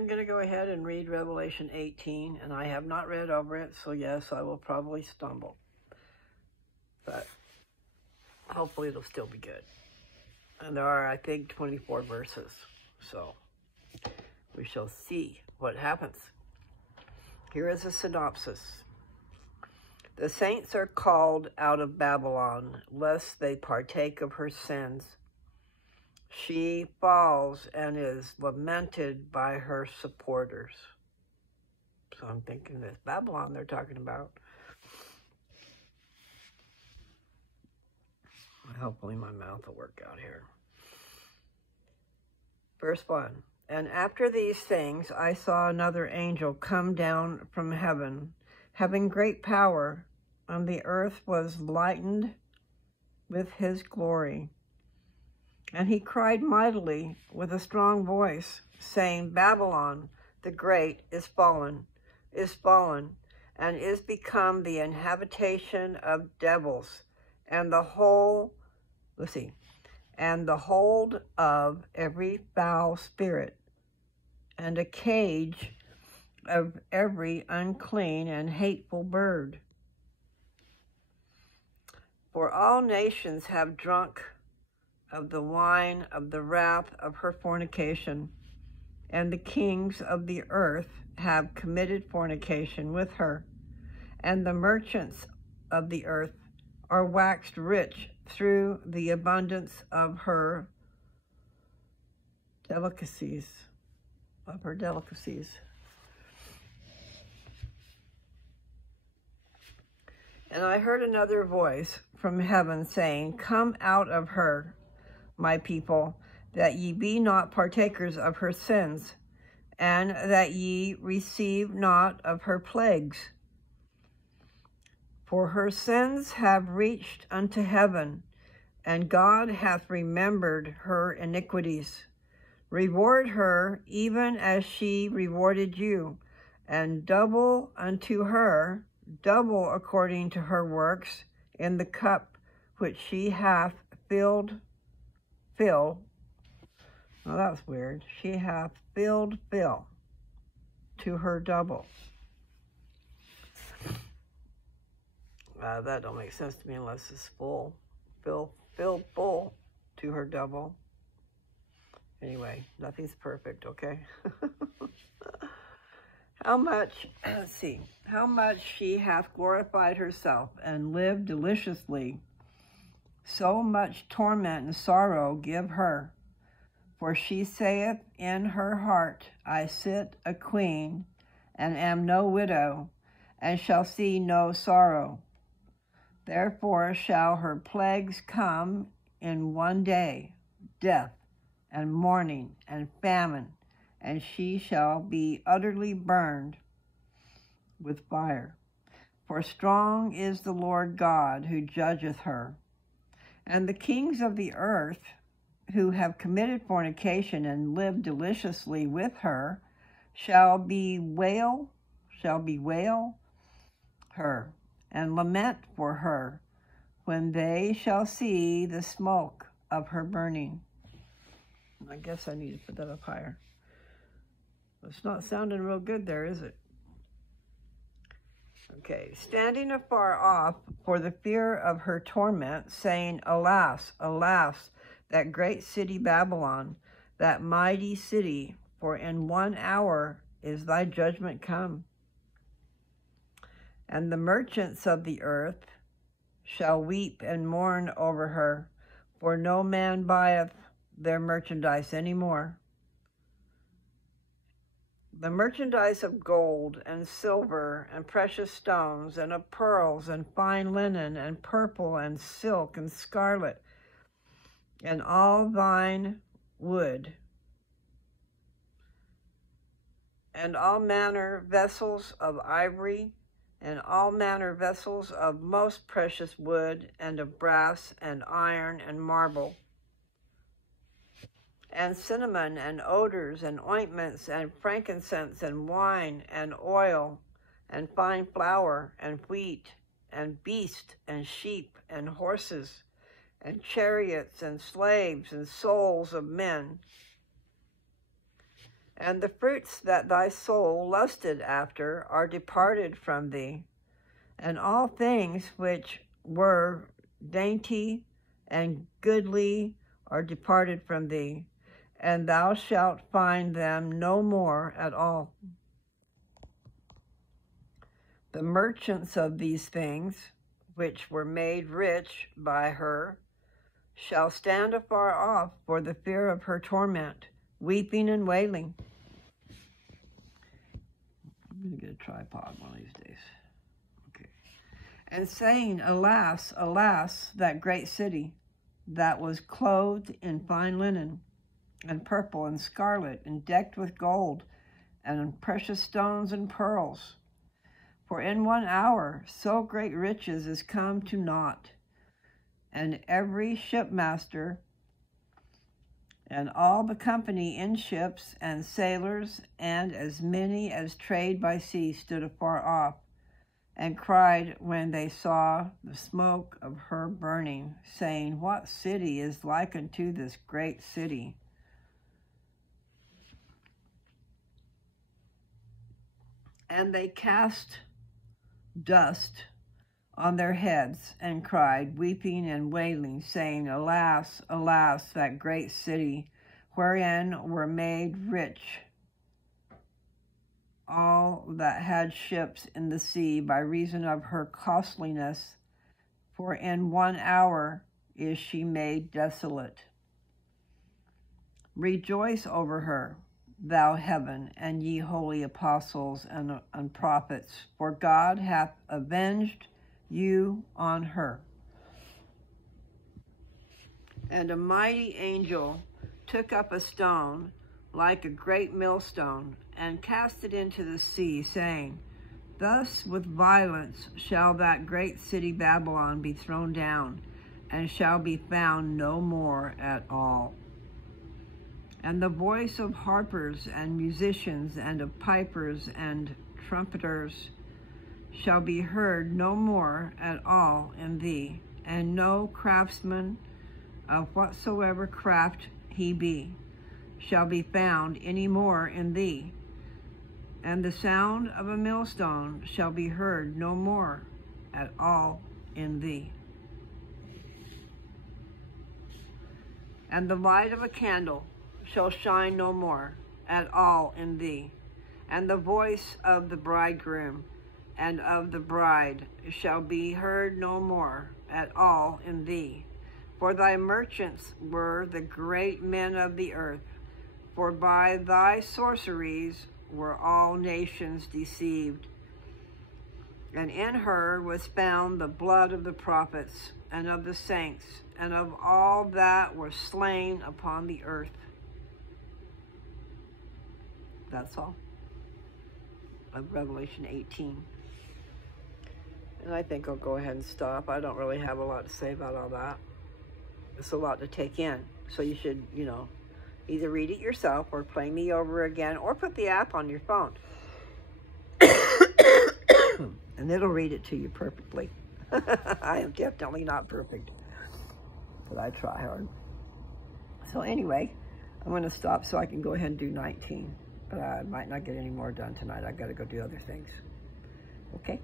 I'm going to go ahead and read Revelation 18, and I have not read over it, so yes, I will probably stumble. But hopefully it'll still be good. And there are, I think, 24 verses, so we shall see what happens. Here is a synopsis. The saints are called out of Babylon, lest they partake of her sins. She falls and is lamented by her supporters. So I'm thinking this Babylon they're talking about. Hopefully my mouth will work out here. Verse 1. And after these things I saw another angel come down from heaven, having great power, and the earth was lightened with his glory. And he cried mightily with a strong voice, saying, Babylon the great is fallen, and is become the habitation of devils, and the hold of every foul spirit, and a cage of every unclean and hateful bird. For all nations have drunk of the wine of the wrath of her fornication, and the kings of the earth have committed fornication with her, and the merchants of the earth are waxed rich through the abundance of her delicacies. And I heard another voice from heaven saying, Come out of her, my people, that ye be not partakers of her sins, and that ye receive not of her plagues. For her sins have reached unto heaven, and God hath remembered her iniquities. Reward her even as she rewarded you, and double unto her, double according to her works, in the cup which she hath filled. Well, that was weird. She hath filled to her double. That don't make sense to me unless it's full. Filled full to her double. Anyway, nothing's perfect, okay? How much she hath glorified herself and lived deliciously, so much torment and sorrow give her. For she saith in her heart, I sit a queen, and am no widow, and shall see no sorrow. Therefore shall her plagues come in one day, death, and mourning, and famine, and she shall be utterly burned with fire. For strong is the Lord God who judgeth her. And the kings of the earth, who have committed fornication and lived deliciously with her, shall bewail her, and lament for her, when they shall see the smoke of her burning. I guess I need to put that up higher. It's not sounding real good there, is it? Okay, standing afar off for the fear of her torment, saying, Alas, alas, that great city Babylon, that mighty city, for in 1 hour is thy judgment come. And the merchants of the earth shall weep and mourn over her, for no man buyeth their merchandise any more. The merchandise of gold and silver and precious stones and of pearls and fine linen and purple and silk and scarlet and all thine wood and all manner vessels of ivory and all manner vessels of most precious wood and of brass and iron and marble, and cinnamon and odors and ointments and frankincense and wine and oil and fine flour and wheat and beast and sheep and horses and chariots and slaves and souls of men, And the fruits that thy soul lusted after are departed from thee, and all things which were dainty and goodly are departed from thee, and thou shalt find them no more at all. The merchants of these things, which were made rich by her, shall stand afar off for the fear of her torment, weeping and wailing. I'm going to get a tripod one of these days. Okay. And saying, alas, alas, that great city that was clothed in fine linen, and purple and scarlet, and decked with gold, and precious stones and pearls. For in 1 hour so great riches is come to naught, and every shipmaster and all the company in ships and sailors and as many as trade by sea stood afar off, and cried when they saw the smoke of her burning, saying, What city is like unto this great city? And they cast dust on their heads and cried, weeping and wailing, saying, Alas, alas, that great city, wherein were made rich all that had ships in the sea by reason of her costliness, for in 1 hour is she made desolate. Rejoice over her, thou heaven, and ye holy apostles and prophets, for God hath avenged you on her. And a mighty angel took up a stone like a great millstone, and cast it into the sea, saying, Thus with violence shall that great city Babylon be thrown down, and shall be found no more at all. And the voice of harpers and musicians, and of pipers and trumpeters, shall be heard no more at all in thee, and no craftsman of whatsoever craft he be shall be found any more in thee. And the sound of a millstone shall be heard no more at all in thee. And the light of a candle shall shine no more at all in thee. And the voice of the bridegroom and of the bride shall be heard no more at all in thee. For thy merchants were the great men of the earth, for by thy sorceries were all nations deceived. And in her was found the blood of the prophets and of the saints and of all that were slain upon the earth. That's all of Revelation 18. And I think I'll go ahead and stop. I don't really have a lot to say about all that. It's a lot to take in. So you should, either read it yourself or play me over again or put the app on your phone. And it'll read it to you perfectly. I am definitely not perfect, but I try hard. So anyway, I'm going to stop so I can go ahead and do 19. But I might not get any more done tonight. I've got to go do other things. Okay?